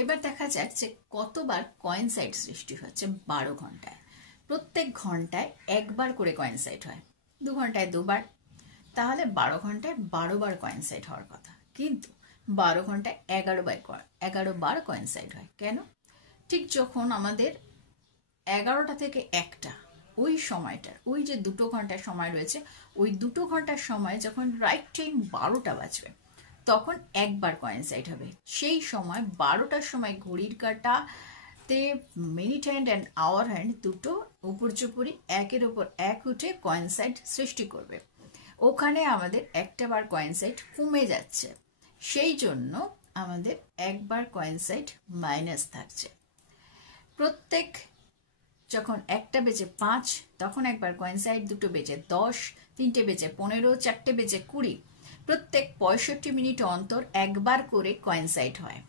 এবার দেখা যাক যে কতবার কয়েনসাইড সৃষ্টি হচ্ছে 12 ঘন্টায়। প্রত্যেক ঘন্টায় একবার করে কয়েনসাইড হয়, 2 ঘন্টায় 2বার, তাহলে 12 ঘন্টায় 12 বার কয়েনসাইড হওয়ার কথা। কিন্তু 12 ঘন্টায় 11 বার কয়েনসাইড হয়। কেন? ঠিক যখন আমাদের 11টা থেকে 1টা ওই সময়টা, ওই যে 2 ঘন্টার সময় রয়েছে, ওই 2 ঘন্টার সময় যখন রাইট টাইম 12টা বাজবে, তখন একবার কয়েনসাইড হবে। সেই সময় 12টার সময় ঘড়ির কাঁটাতে minute hand and hour hand দুটো উপর্যুপরি একের ওপর এক উঠে কয়েনসাইড সৃষ্টি করবে। ওখানে আমাদের একটা বার কয়েনসাইড কমে যাচ্ছে, সেই জন্য আমাদের একবার কয়েনসাইড মাইনাস থাকছে। প্রত্যেক যখন 1টা বেজে 5 তখন একবার কয়েনসাইড, 2টো বেজে 10, 3টে বেজে 15, 4টে বেজে 20, প্রত্যেক 65 মিনিট অন্তর একবার করে কয়েনসাইড হয়।